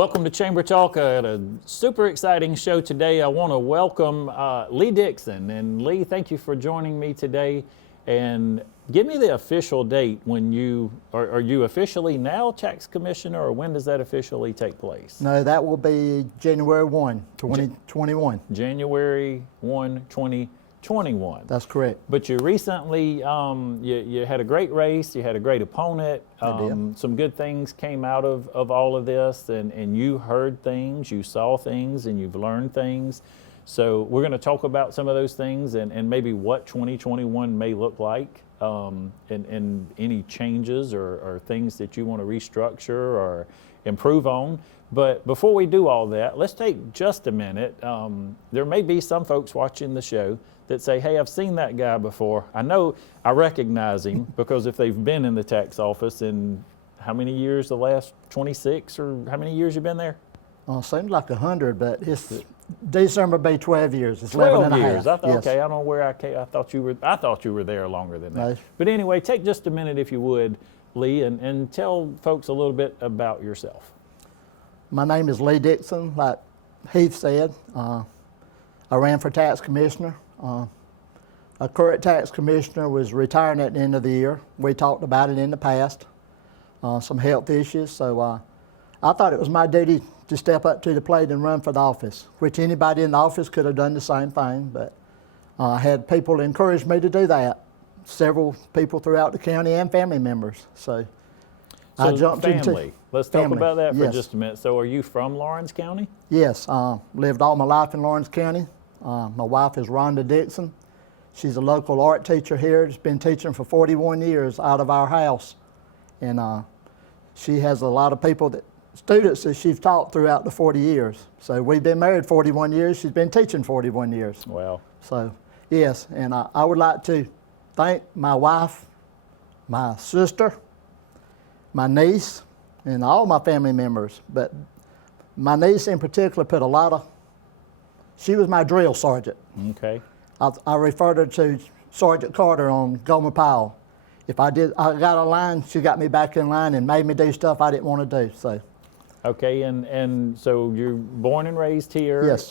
Welcome to Chamber Talk. I had a super exciting show today. I want to welcome Lee Dixon. And Lee, thank you for joining me today. And give me the official date when are you officially now tax commissioner, or when does that officially take place? No, that will be January 1, 2021. January 1, 2021. That's correct. But you recently, you had a great race, you had a great opponent. I did. Some good things came out of all of this, and you heard things, you saw things, and you've learned things. So we're going to talk about some of those things and maybe what 2021 may look like, and any changes or things that you want to restructure or improve on. But before we do all that, let's take just a minute. There may be some folks watching the show that say, hey, I've seen that guy before. I recognize him because if they've been in the tax office in how many years, the last 26, or how many years you've been there? Seems like 100, but it's December will be 12 years. It's 12 11 and years. a half. Okay, I don't know where I came. I thought you were there longer than that. No. But anyway, take just a minute if you would, Lee, and tell folks a little bit about yourself. My name is Lee Dixon, like Heath said. I ran for tax commissioner. Our current tax commissioner was retiring at the end of the year. We talked about it in the past, some health issues. So I thought it was my duty to step up to the plate and run for the office, which anybody in the office could have done the same thing. But I had people encourage me to do that. Several people throughout the county and family members. So I jumped into Let's talk family. about that for Yes. just a minute. So are you from Lawrence County? Yes, lived all my life in Lawrence County. My wife is Rhonda Dixon. She's a local art teacher here. She's been teaching for 41 years out of our house. And she has a lot of students that she's taught throughout the 40 years. So we've been married 41 years. She's been teaching 41 years. Wow. So, yes, and I would like to thank my wife, my sister, my niece, and all my family members. But my niece in particular she was my drill sergeant. Okay. I referred her to Sergeant Carter on Gomer Powell. If I got a line, she got me back in line and made me do stuff I didn't want to do. So. Okay, and so you're born and raised here. Yes.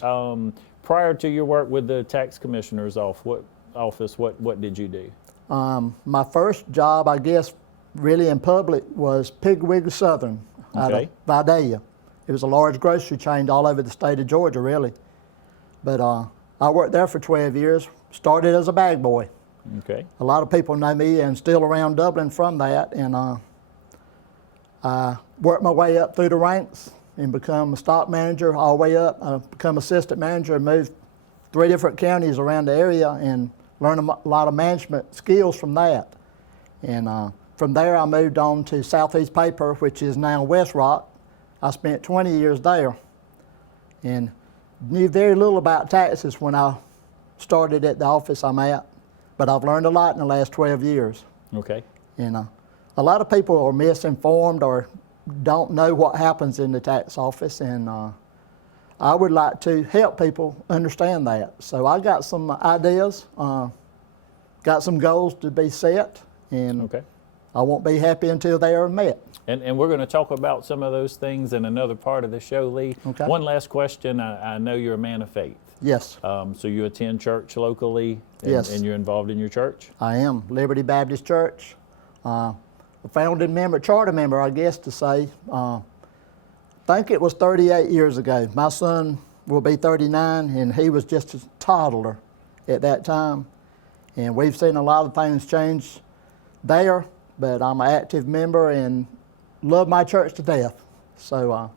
Prior to your work with the tax commissioner's office, what did you do? My first job, I guess, really in public was Pigwig Southern out of Vidalia. It was a large grocery chain all over the state of Georgia, really. But I worked there for 12 years, started as a bag boy. Okay. A lot of people know me and still around Dublin from that, and I worked my way up through the ranks and become a stock manager all the way up. I become assistant manager and moved 3 different counties around the area and learned a lot of management skills from that. And from there I moved on to Southeast Paper, which is now West Rock. I spent 20 years there and knew very little about taxes when I started at the office I'm at, but I've learned a lot in the last 12 years. Okay. And a lot of people are misinformed or don't know what happens in the tax office, and I would like to help people understand that. So I got some ideas, got some goals to be set, and Okay. I won't be happy until they are met. And we're going to talk about some of those things in another part of the show, Lee. Okay. One last question. I know you're a man of faith. Yes, So you attend church locally, and, Yes. and you're involved in your church? I am. Liberty Baptist Church. A founding member, charter member, I guess to say. I think it was 38 years ago. My son will be 39, and he was just a toddler at that time. And we've seen a lot of things change there, but I'm an active member and love my church to death. So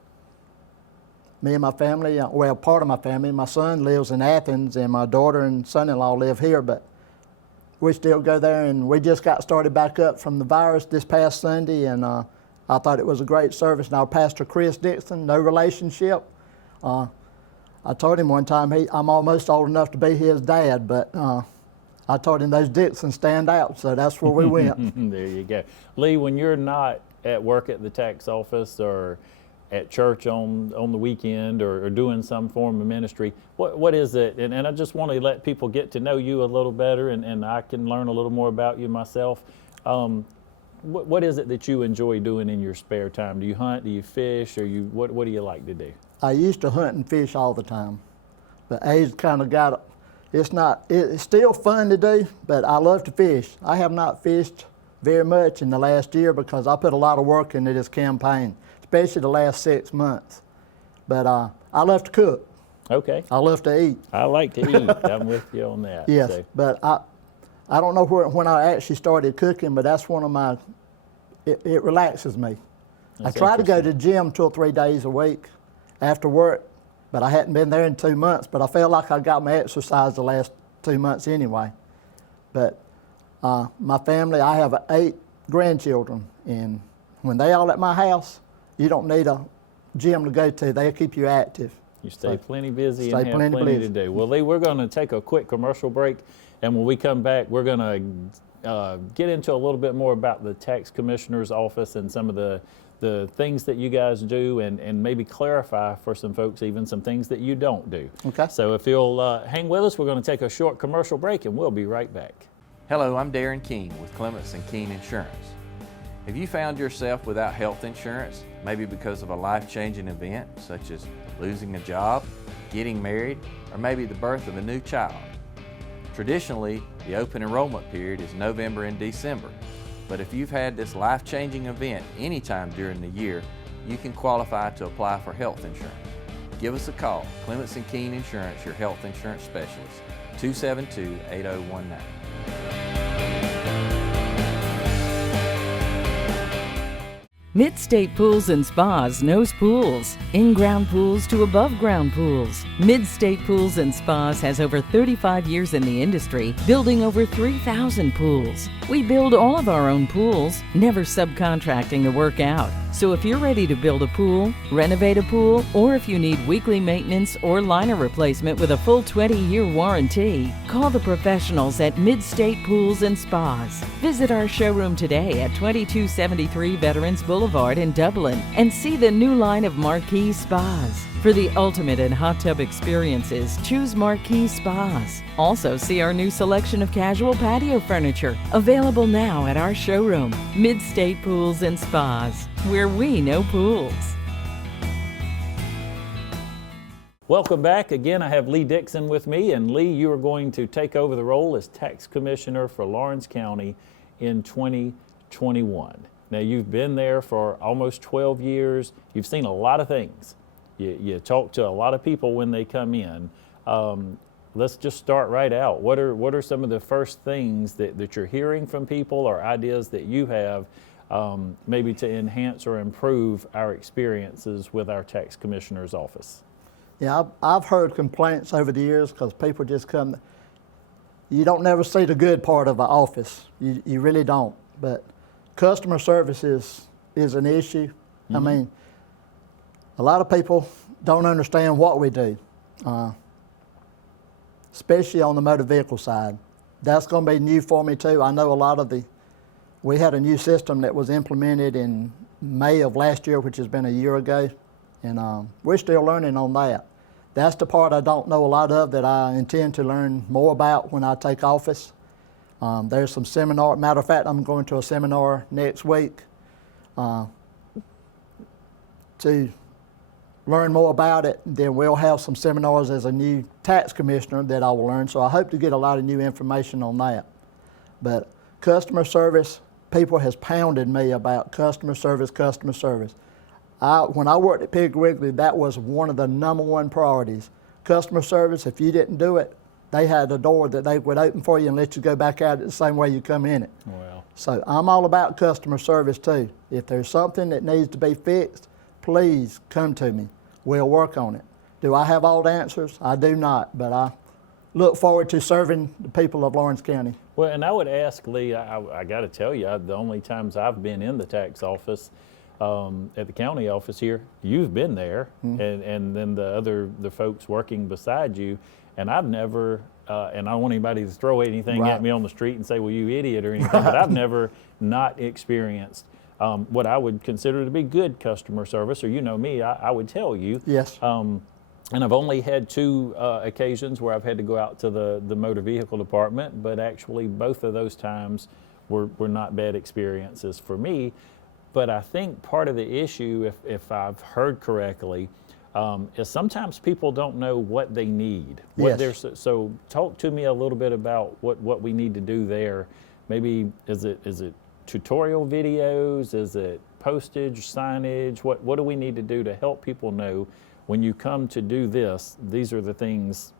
me and my family, well, part of my family, my son lives in Athens, and my daughter and son-in-law live here, but we still go there, and we just got started back up from the virus this past Sunday, and I thought it was a great service. And our pastor, Chris Dixon, no relationship. I told him one time, I'm almost old enough to be his dad, but I told him those Dixons stand out, so that's where we went. There you go. Lee, when you're not at work at the tax office or at church on the weekend or doing some form of ministry, what is it? And I just want to let people get to know you a little better, and I can learn a little more about you myself. what is it that you enjoy doing in your spare time? Do you hunt? Do you fish? Or what do you like to do? I used to hunt and fish all the time, but age kind of got, it's still fun to do, but I love to fish. I have not fished very much in the last year because I put a lot of work into this campaign, especially the last 6 months. But I love to cook. Okay. I love to eat. I like to eat. I'm with you on that. Yes, So. but I don't know when I actually started cooking, but that's one of my, it relaxes me. That's I try to go to the gym 2 or 3 days a week after work, but I hadn't been there in 2 months, but I feel like I got my exercise the last 2 months anyway. But my family, I have 8 grandchildren, and when they all at my house, you don't need a gym to go to. They'll keep you active. You stay plenty busy stay and have plenty to do. Well, Lee, we're going to take a quick commercial break, and when we come back, we're going to get into a little bit more about the tax commissioner's office and some of the things that you guys do, and maybe clarify for some folks even some things that you don't do. Okay. So if you'll hang with us, we're going to take a short commercial break, and we'll be right back. Hello, I'm Darren King with Clements & Keene Insurance. Have you found yourself without health insurance, maybe because of a life-changing event such as losing a job, getting married, or maybe the birth of a new child? Traditionally, the open enrollment period is November and December, but if you've had this life-changing event anytime during the year, you can qualify to apply for health insurance. Give us a call, Clements & Keene Insurance, your health insurance specialist, 272-8019. Mid-State Pools and Spas knows pools. In-ground pools to above-ground pools. Mid-State Pools and Spas has over 35 years in the industry, building over 3,000 pools. We build all of our own pools, never subcontracting the work out. So if you're ready to build a pool, renovate a pool, or if you need weekly maintenance or liner replacement with a full 20-year warranty, call the professionals at Mid-State Pools and Spas. Visit our showroom today at 2273 Veterans Boulevard in Dublin and see the new line of Marquee Spas. For the ultimate in hot tub experiences, choose Marquee Spas. Also see our new selection of casual patio furniture, available now at our showroom, Mid-State Pools and Spas, where we know pools. Welcome back. Again, I have Lee Dixon with me, and Lee, you are going to take over the role as tax commissioner for Lawrence County in 2021. Now, you've been there for almost 12 years. You've seen a lot of things. You talk to a lot of people when they come in. Let's just start right out. What are some of the first things that you're hearing from people, or ideas that you have maybe to enhance or improve our experiences with our tax commissioner's office? Yeah, I've heard complaints over the years because people just come. You don't never see the good part of an office. You really don't. But customer service is an issue. Mm-hmm. I mean, a lot of people don't understand what we do, especially on the motor vehicle side. That's going to be new for me too. I know we had a new system that was implemented in May of last year, which has been a year ago, and we're still learning on that. That's the part I don't know a lot of that I intend to learn more about when I take office. There's some seminar, matter of fact, I'm going to a seminar next week to learn more about it. Then we'll have some seminars as a new tax commissioner that I will learn. So I hope to get a lot of new information on that. But customer service, people has pounded me about customer service, customer service. When I worked at Piggly Wiggly, that was one of the #1 priorities. Customer service, if you didn't do it, they had a door that they would open for you and let you go back out the same way you come in it. Wow. So I'm all about customer service too. If there's something that needs to be fixed, please come to me. We'll work on it. Do I have all the answers? I do not, but I look forward to serving the people of Lawrence County. Well, and I would ask, Lee, I got to tell you, the only times I've been in the tax office, at the county office here, you've been there, mm-hmm. and then the folks working beside you, and I've never, and I don't want anybody to throw anything right. at me on the street and say, well, you idiot or anything, but I've never not experienced what I would consider to be good customer service, or you know me, I would tell you. Yes. And I've only had 2 occasions where I've had to go out to the motor vehicle department, but actually both of those times were not bad experiences for me. But I think part of the issue, if I've heard correctly, is sometimes people don't know what they need. Yes. So talk to me a little bit about what we need to do there. Maybe is it tutorial videos? Is it postage, signage? What do we need to do to help people know when you come to do this, these are the things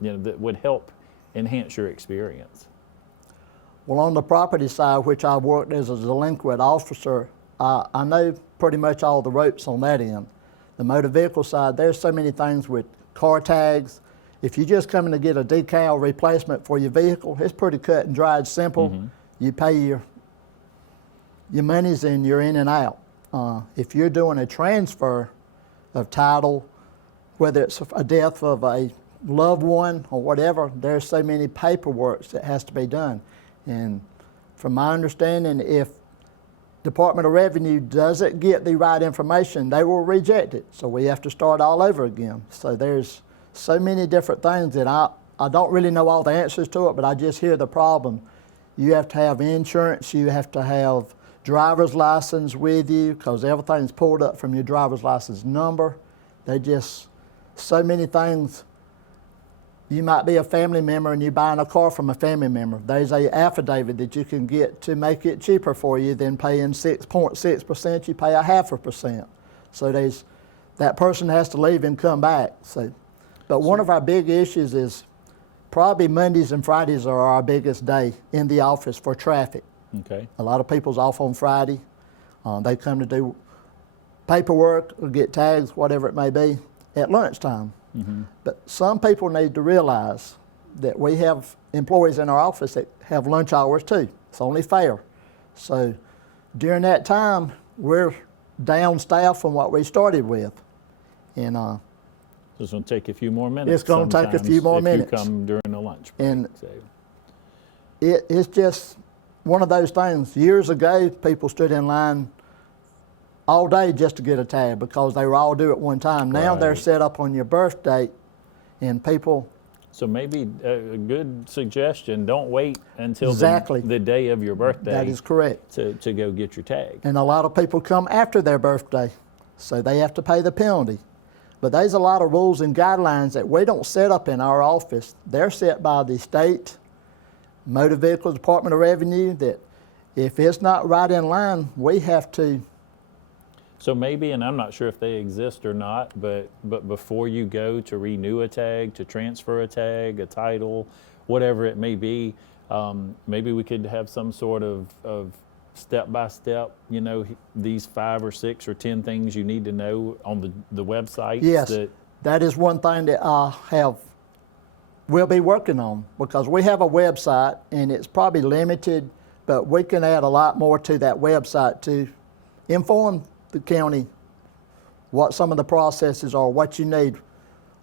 that would help enhance your experience? Well, on the property side, which I worked as a delinquent officer, I know pretty much all the ropes on that end. The motor vehicle side, there's so many things with car tags. If you're just coming to get a decal replacement for your vehicle, it's pretty cut and dried, simple. Mm-hmm. You pay your monies and you're in and out. If you're doing a transfer of title, whether it's a death of a loved one or whatever, there's so many paperwork that has to be done. And from my understanding, if Department of Revenue doesn't get the right information, they will reject it. So we have to start all over again. So there's so many different things that I don't really know all the answers to it, but I just hear the problem. You have to have insurance, you have to have driver's license with you because everything's pulled up from your driver's license number. They just, so many things. You might be a family member and you're buying a car from a family member. There's a affidavit that you can get to make it cheaper for you than paying 6.6%, you pay 0.5%. So that person has to leave and come back. But one of our big issues is probably Mondays and Fridays are our biggest day in the office for traffic. Okay. A lot of people's off on Friday. They come to do paperwork or get tags, whatever it may be, at lunchtime. Mm-hmm. But some people need to realize that we have employees in our office that have lunch hours too. It's only fair. So during that time, we're down staff from what we started with. And it's going to take a few more minutes. It's going to take a few more minutes. If you come during the lunch break. And it's just one of those things. Years ago, people stood in line all day just to get a tag because they were all due at one time. Now they're set up on your birth date, and people. So maybe a good suggestion, don't wait until Exactly. the day of your birthday. That is correct. To go get your tag. And a lot of people come after their birthday, so they have to pay the penalty. But there's a lot of rules and guidelines that we don't set up in our office. They're set by the state, Motor Vehicle Department of Revenue, that if it's not right in line, we have to. So maybe, and I'm not sure if they exist or not, but before you go to renew a tag, to transfer a tag, a title, whatever it may be, maybe we could have some sort of step-by-step, these 5 or 6 or 10 things you need to know on the website. Yes, that is one thing that we'll be working on, because we have a website and it's probably limited, but we can add a lot more to that website to inform the county what some of the processes are, what you need.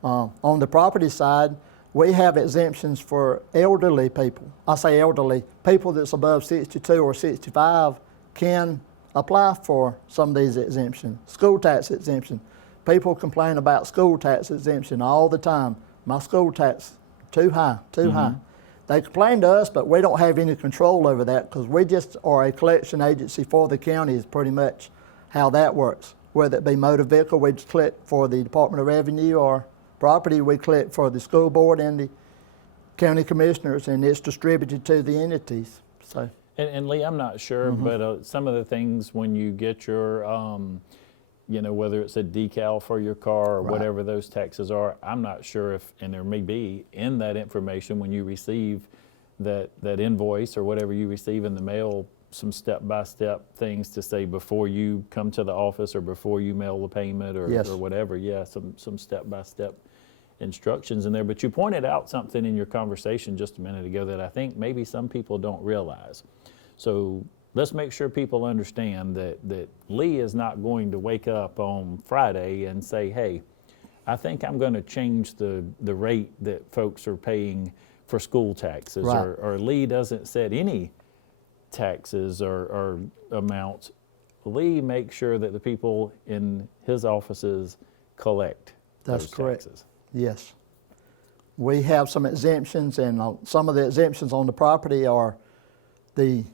On the property side, we have exemptions for elderly people. I say elderly, people that's above 62 or 65 can apply for some of these exemptions. School tax exemption. People complain about school tax exemption all the time. My school tax, too high, too high. They complain to us, but we don't have any control over that because we just are a collection agency for the county is pretty much how that works. Whether it be motor vehicle, we just collect for the Department of Revenue, or property, we collect for the school board and the county commissioners, and it's distributed to the entities. So. And Lee, I'm not sure, but some of the things when you get your, whether it's a decal for your car or whatever those taxes are, I'm not sure if, and there may be in that information when you receive that invoice or whatever you receive in the mail, some step-by-step things to say before you come to the office or before you mail the payment or whatever. Yeah, some step-by-step instructions in there. But you pointed out something in your conversation just a minute ago that I think maybe some people don't realize. So let's make sure people understand that Lee is not going to wake up on Friday and say, hey, I think I'm going to change the rate that folks are paying for school taxes, or Lee doesn't set any taxes or amounts. Lee makes sure that the people in his offices collect those taxes. Yes. We have some exemptions, and some of the exemptions on the property are the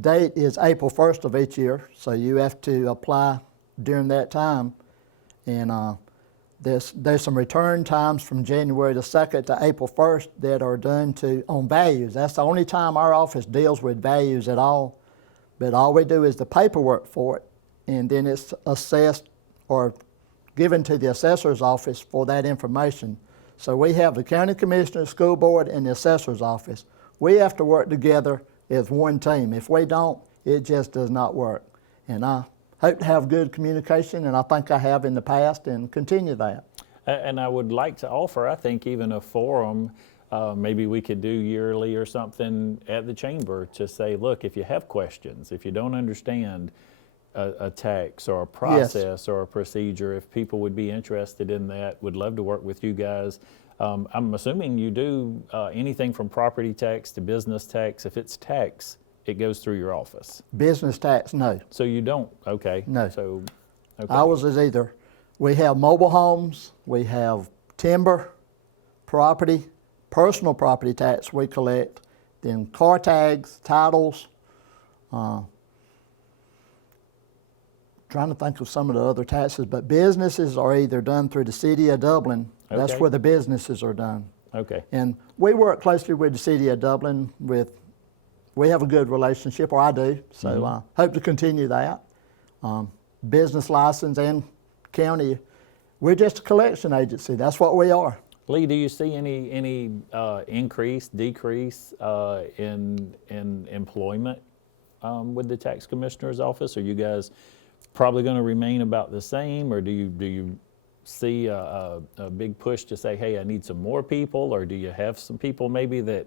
date is April 1st of each year, so you have to apply during that time. And there's some return times from January the 2nd to April 1st that are done on values. That's the only time our office deals with values at all. But all we do is the paperwork for it, and then it's assessed or given to the assessor's office for that information. So we have the county commissioner, school board, and the assessor's office. We have to work together as one team. If we don't, it just does not work. And I hope to have good communication, and I think I have in the past, and continue that. And I would like to offer, I think, even a forum, maybe we could do yearly or something at the chamber to say, look, if you have questions, if you don't understand a tax or a process or a procedure, if people would be interested in that, would love to work with you guys. I'm assuming you do anything from property tax to business tax. If it's tax, it goes through your office. Business tax, no. So you don't, okay. No. So, okay. Ours is either, we have mobile homes, we have timber, property, personal property tax we collect, then car tags, titles, trying to think of some of the other taxes, but businesses are either done through the city of Dublin. Okay. That's where the businesses are done. Okay. And we work closely with the city of Dublin. We have a good relationship, or I do, so I hope to continue that. Business license and county, we're just a collection agency. That's what we are. Lee, do you see any increase, decrease in employment with the tax commissioner's office? Are you guys probably going to remain about the same, or do you see a big push to say, hey, I need some more people, or do you have some people maybe they're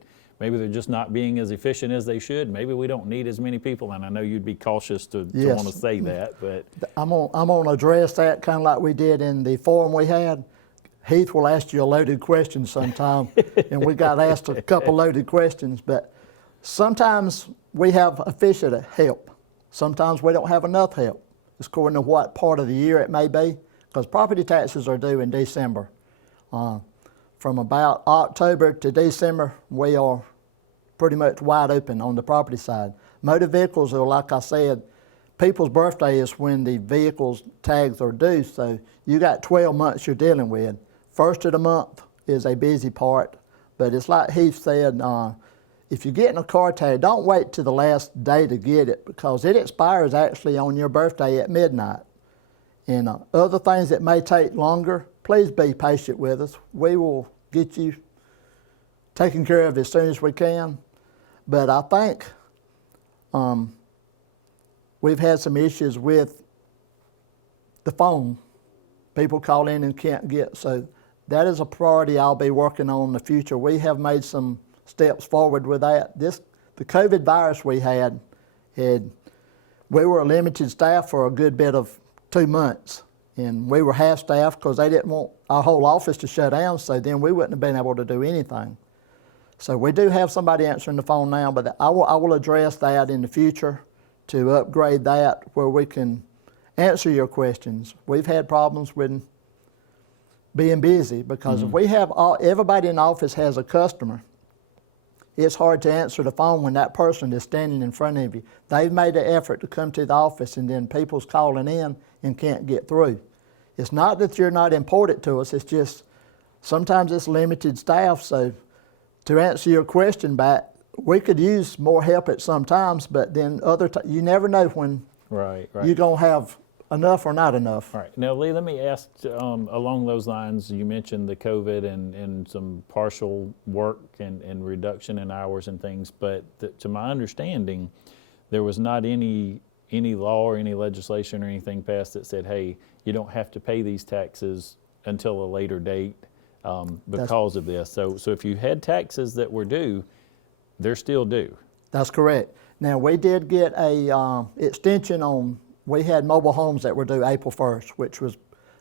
just not being as efficient as they should? Maybe we don't need as many people, and I know you'd be cautious to want to say that, but I'm gonna address that kind of like we did in the forum we had. Heath will ask you a loaded question sometime, and we got asked a couple loaded questions, but sometimes we have efficient help. Sometimes we don't have enough help. It's according to what part of the year it may be, because property taxes are due in December. From about October to December, we are pretty much wide open on the property side. Motor vehicles are, like I said, people's birthday is when the vehicles tags are due, so you got 12 months you're dealing with. First of the month is a busy part, but it's like Heath said, if you're getting a car tag, don't wait till the last day to get it, because it expires actually on your birthday at midnight. And other things that may take longer, please be patient with us. We will get you taken care of as soon as we can. But I think we've had some issues with the phone. People call in and can't get, so that is a priority I'll be working on in the future. We have made some steps forward with that. The COVID virus we had, we were a limited staff for a good bit of 2 months, and we were half staffed because they didn't want our whole office to shut down, so then we wouldn't have been able to do anything. So we do have somebody answering the phone now, but I will address that in the future to upgrade that where we can answer your questions. We've had problems with being busy because if we have everybody in the office has a customer, it's hard to answer the phone when that person is standing in front of you. They've made an effort to come to the office, and then people's calling in and can't get through. It's not that you're not important to us, it's just sometimes it's limited staff, so to answer your question back, we could use more help at some times, but then you never know when you're going to have enough or not enough. All right. Now, Lee, let me ask along those lines, you mentioned the COVID and some partial work and reduction in hours and things, but to my understanding, there was not any law or any legislation or anything passed that said, hey, you don't have to pay these taxes until a later date because of this. So if you had taxes that were due, they're still due. That's correct. Now, we did get a extension on. We had mobile homes that were due April 1st, which was,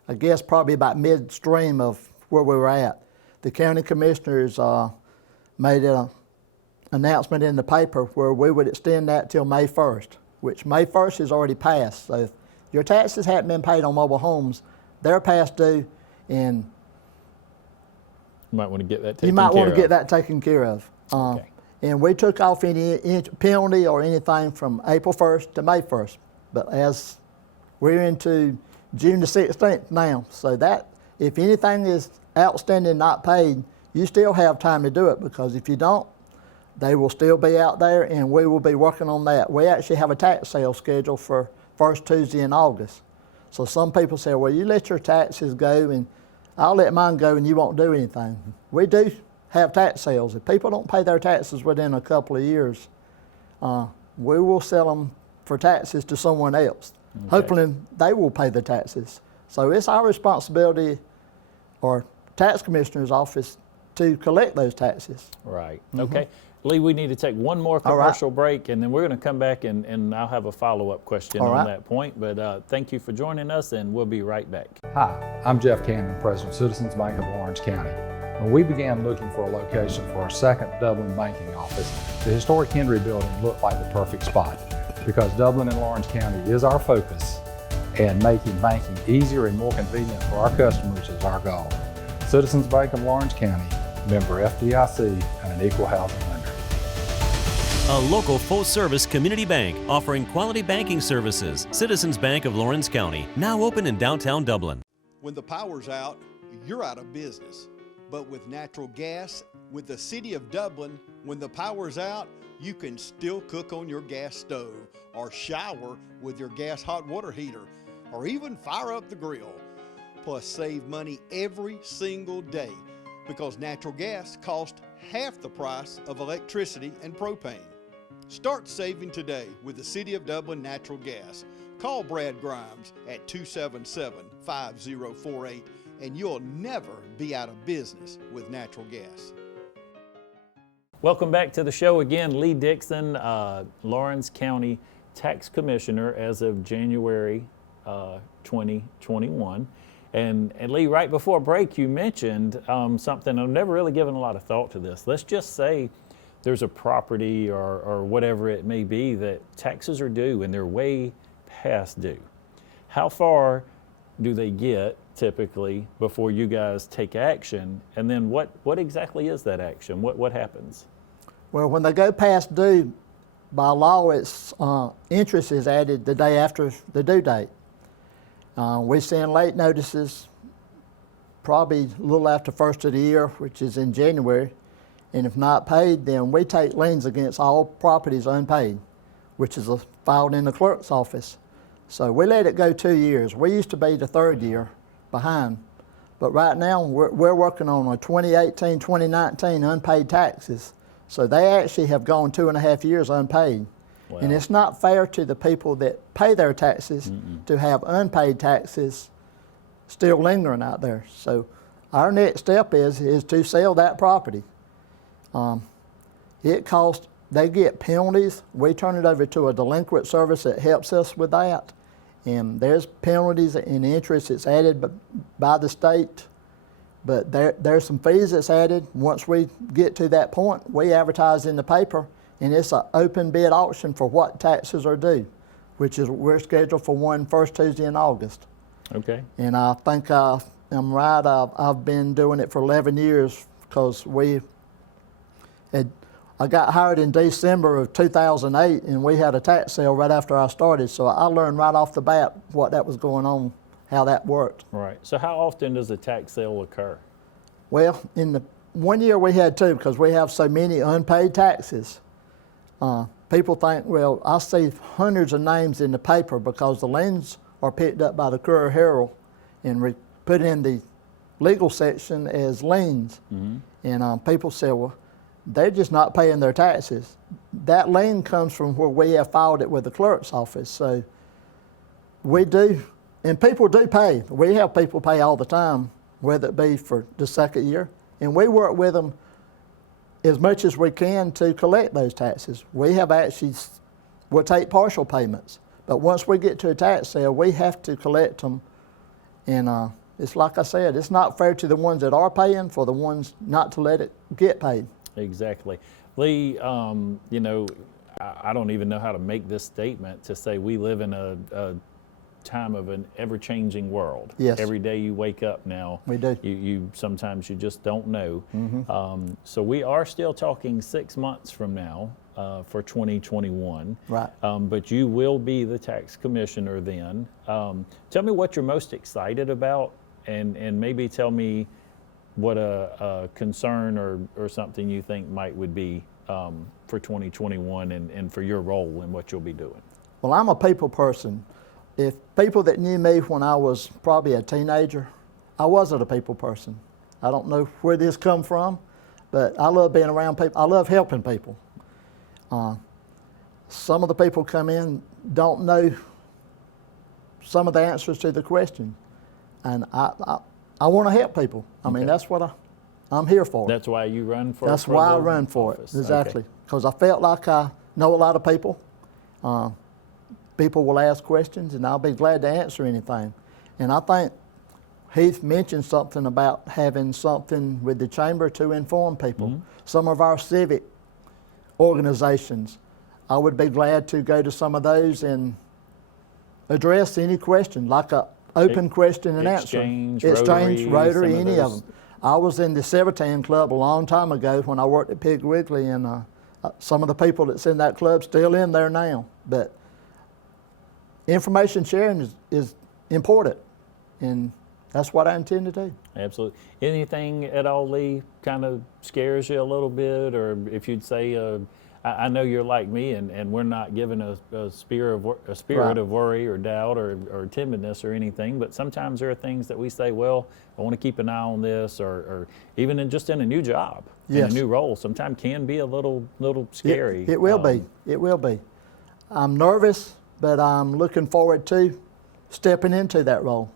I guess, probably about midstream of where we were at. The county commissioners made an announcement in the paper where we would extend that till May 1st, which May 1st is already passed. So if your taxes hadn't been paid on mobile homes, they're past due, and you might want to get that taken care of. You might want to get that taken care of. Okay. And we took off any penalty or anything from April 1st to May 1st. But as we're into June the 16th now, so that if anything is outstanding, not paid, you still have time to do it, because if you don't, they will still be out there and we will be working on that. We actually have a tax sale scheduled for first Tuesday in August. So some people say, well, you let your taxes go and I'll let mine go and you won't do anything. We do have tax sales. If people don't pay their taxes within a couple of years, we will sell them for taxes to someone else. Okay. Hopefully they will pay the taxes. So it's our responsibility, or tax commissioner's office, to collect those taxes. Right. Mm-hmm. Okay. Lee, we need to take one more commercial break, and then we're going to come back and I'll have a follow-up question on that point. But thank you for joining us, and we'll be right back. Hi, I'm Jeff Cannon, President of Citizens Bank of Lawrence County. When we began looking for a location for our second Dublin banking office, the historic Henry Building looked like the perfect spot, because Dublin and Lawrence County is our focus, and making banking easier and more convenient for our customers is our goal. Citizens Bank of Lawrence County, member FDIC, and an equal housing lender. A local full-service community bank offering quality banking services. Citizens Bank of Lawrence County, now open in downtown Dublin. When the power's out, you're out of business. But with natural gas, with the City of Dublin, when the power's out, you can still cook on your gas stove, or shower with your gas hot water heater, or even fire up the grill. Plus save money every single day, because natural gas costs half the price of electricity and propane. Start saving today with the City of Dublin Natural Gas. Call Brad Grimes at 277-5048 and you'll never be out of business with natural gas. Welcome back to the show again. Lee Dixon, Lawrence County Tax Commissioner as of January 2021. And Lee, right before break, you mentioned something. I've never really given a lot of thought to this. Let's just say there's a property or whatever it may be that taxes are due and they're way past due. How far do they get typically before you guys take action? And then what exactly is that action? What happens? Well, when they go past due, by law, it's interest is added the day after the due date. We send late notices probably a little after first of the year, which is in January. And if not paid, then we take liens against all properties unpaid, which is filed in the clerk's office. So we let it go 2 years. We used to be the third year behind, but right now we're working on a 2018, 2019 unpaid taxes. So they actually have gone 2.5 years unpaid. Wow. And it's not fair to the people that pay their taxes to have unpaid taxes still lingering out there. So our next step is to sell that property. It costs, they get penalties. We turn it over to a delinquent service that helps us with that. And there's penalties and interest that's added by the state. But there's some fees that's added. Once we get to that point, we advertise in the paper, and it's an open bid auction for what taxes are due, which is we're scheduled for one first Tuesday in August. Okay. And I think I'm right. I've been doing it for 11 years because I got hired in December of 2008, and we had a tax sale right after I started. So I learned right off the bat what that was going on, how that worked. Right. So how often does a tax sale occur? Well, in the 1 year we had two, because we have so many unpaid taxes. People think, well, I see hundreds of names in the paper because the liens are picked up by the Courier Herald and put in the legal section as liens. And people say, well, they're just not paying their taxes. That lien comes from where we have filed it with the clerk's office. So we do, and people do pay. We have people pay all the time, whether it be for the second year. And we work with them as much as we can to collect those taxes. We have actually, we'll take partial payments. But once we get to a tax sale, we have to collect them. And it's like I said, it's not fair to the ones that are paying for the ones not to let it get paid. Exactly. Lee, you know, I don't even know how to make this statement to say we live in a time of an ever-changing world. Yes. Every day you wake up now, We do. You sometimes you just don't know. So we are still talking 6 months from now for 2021. Right. But you will be the tax commissioner then. Tell me what you're most excited about, and maybe tell me what a concern or something you think would be for 2021 and for your role and what you'll be doing. Well, I'm a people person. If people that knew me when I was probably a teenager, I wasn't a people person. I don't know where this come from, but I love being around people. I love helping people. Some of the people come in don't know some of the answers to the question, and I want to help people. I mean, that's what I'm here for. That's why you run for. That's for why I the run for office. it, exactly. Okay. Because I felt like I know a lot of people. People will ask questions, and I'll be glad to answer anything. And I think Heath mentioned something about having something with the chamber to inform people. Some of our civic organizations, I would be glad to go to some of those and address any question, like a open question and answer. Exchange, Rotary, some of any of those. them. I was in the Severtan Club a long time ago when I worked at Pig Wiggly, and some of the people that's in that club still in there now. But information sharing is important, and that's what I intend to do. Absolutely. Anything at all, Lee, kind of scares you a little bit, or if you'd say, I know you're like me, and we're not given a spirit Right. of worry or doubt or timidness or anything, but sometimes there are things that we say, well, I want to keep an eye on this, or even in a new job, in Yes. a new role, sometimes can be a little scary. It will be. It will be. I'm nervous, but I'm looking forward to stepping into that role.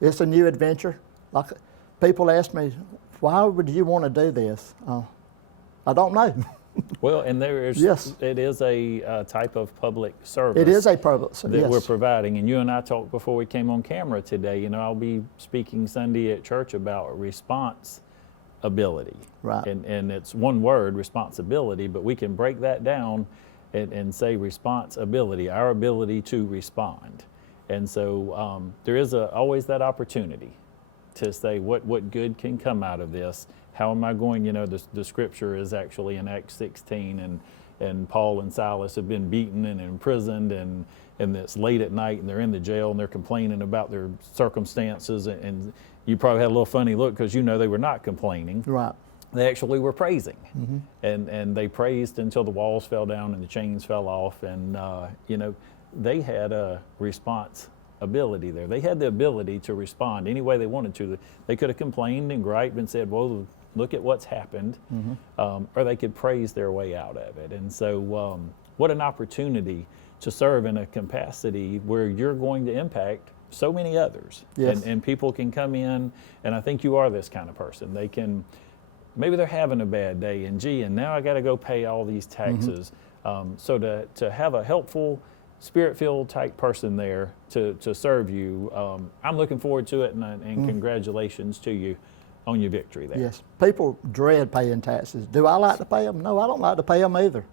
It's a new adventure. Like people ask me, why would you want to do this? I don't know. Well, and Yes. it is a type of public service. It is a purpose. That Yes. we're providing. And you and I talked before we came on camera today. You know, I'll be speaking Sunday at church about responsibility. Right. And it's one word, responsibility, but we can break that down and say responsibility, our ability to respond. And so there is always that opportunity to say what good can come out of this. How am I going, the scripture is actually in Acts 16, and Paul and Silas have been beaten and imprisoned, and it's late at night, and they're in the jail, and they're complaining about their circumstances, and you probably had a little funny look because they were not complaining. Right. They actually were praising, and they praised until the walls fell down and the chains fell off, and they had a responsibility there. They had the ability to respond any way they wanted to. They could have complained and griped and said, well, look at what's happened, or they could praise their way out of it. And so what an opportunity to serve in a capacity where you're going to impact so many others. Yes. And people can come in, and I think you are this kind of person. They can, maybe they're having a bad day, and now I got to go pay all these taxes. So to have a helpful, spirit-filled type person there to serve you, I'm looking forward to it, and congratulations to you on your victory there. Yes. People dread paying taxes. Do I like to pay them? No, I don't like to pay them either.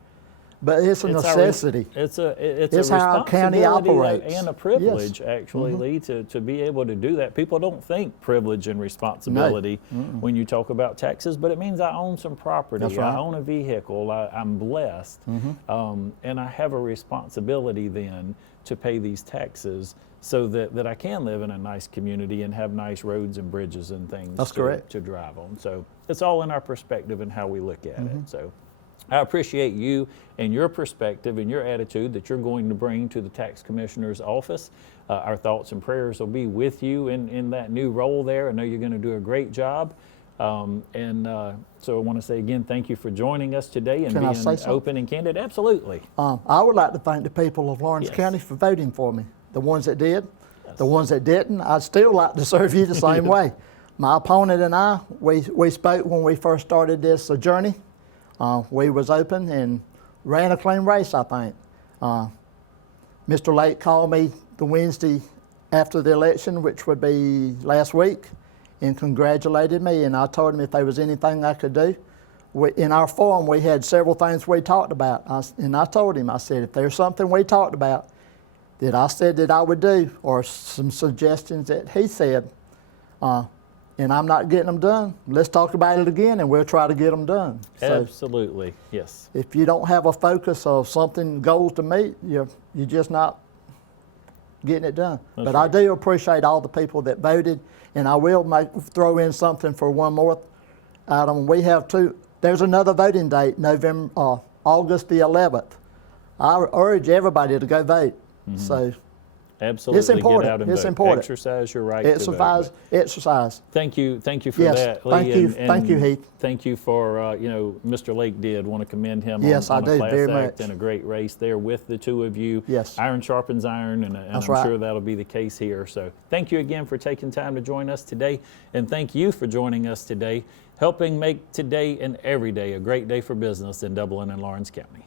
But it's a necessity. It's a It's how our county responsibility operates. and a privilege, actually, Lee, to be able to do that. People don't think privilege and responsibility when you talk about taxes, but it means I own some property. That's right. I own a vehicle. I'm blessed, and I have a responsibility then to pay these taxes so that I can live in a nice community and have nice roads and bridges and things That's correct. to drive on. So it's all in our perspective and how we look at it. So I appreciate you and your perspective and your attitude that you're going to bring to the tax commissioner's office. Our thoughts and prayers will be with you in that new role there. I know you're going to do a great job. So I want to say again, thank you for joining us today and Can I being say something? open and candid. Absolutely. I would like to thank the people of Lawrence Yes. County for voting for me. The ones that did, the ones that didn't, I'd still like to serve you the same way. My opponent and I, we spoke when we first started this journey. We was open and ran a clean race, I think. Mr. Lake called me the Wednesday after the election, which would be last week, and congratulated me, and I told him if there was anything I could do. In our forum, we had several things we talked about, and I told him, I said, if there's something we talked about, that I said that I would do, or some suggestions that he said, and I'm not getting them done, let's talk about it again and we'll try to get them done. So Absolutely, yes. if you don't have a focus of something, goals to meet, you're just not getting it done. That's But right. I do appreciate all the people that voted, and I will throw in something for one more item. We have there's another voting date, August the 11th. I urge everybody to go vote. So Absolutely, it's important. get out and It's vote. important. Exercise your right to vote. Exercise. Thank you for Yes, that, Lee. thank you. Thank you, Heath. Thank you for, Mr. Lake did want to commend him Yes, on I a do, class very act much. and a great race there with the two of you. Yes. Iron sharpens iron, and That's I'm right. sure that'll be the case here. So thank you again for taking time to join us today, and thank you for joining us today, helping make today and every day a great day for business in Dublin and Lawrence County.